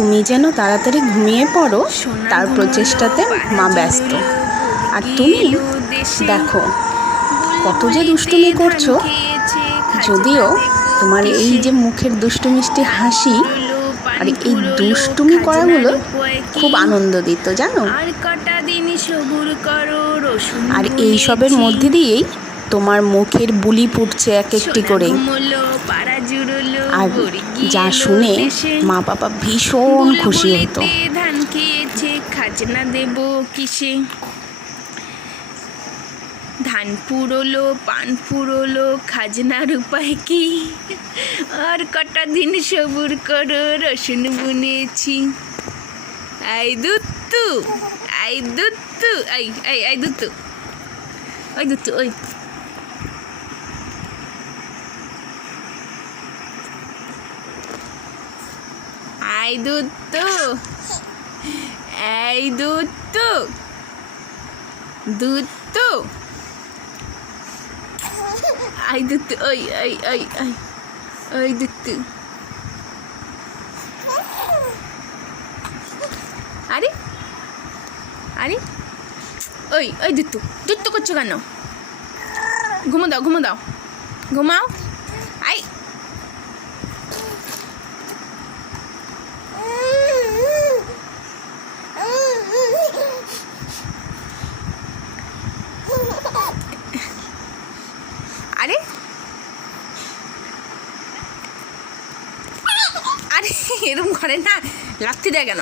তুমি যেন তাড়াতাড়ি ঘুমিয়ে পড়ো তার প্রচেষ্টাতে মা ব্যস্ত। আর তুমি দেখো কত যে দুষ্টুমি করছ যদিও তোমার এই যে মুখের দুষ্টু মিষ্টি হাসি আর এই দুষ্টুমি করাগুলো খুব আনন্দ দিত জানো? আর কটা দিন সবুর করো রসুন আর এই সবের মধ্যে দিয়েই তোমার মুখের বুলি ফুটছে এক একটি করে আর যা শুনে মা বাবা ভীষণ খুশি হতো। ধান খেয়েছে খাজনা দেব কিসে? ধান পুরোলো পান পুরোলো খাজনার উপায় কি? আর কটা দিন সবুর করো রসুন বুনেছি। আই দুত্তু আই দুত্তু আই আই আই দুত্তু ওই দুত্তু ওই। আই দুত্তু, এই দুত্তু দুত্তু। আই দুত্তু, ওই ওই ওই ওই ওই দুত্তু। আরে আরে, ওই ওই দুত্তু দুত্তু করছ কেন? ঘুমো দাও ঘুমো দাও, ঘুমাও। আই আরে আরে এরকম করে না লাথি দেয় কেন?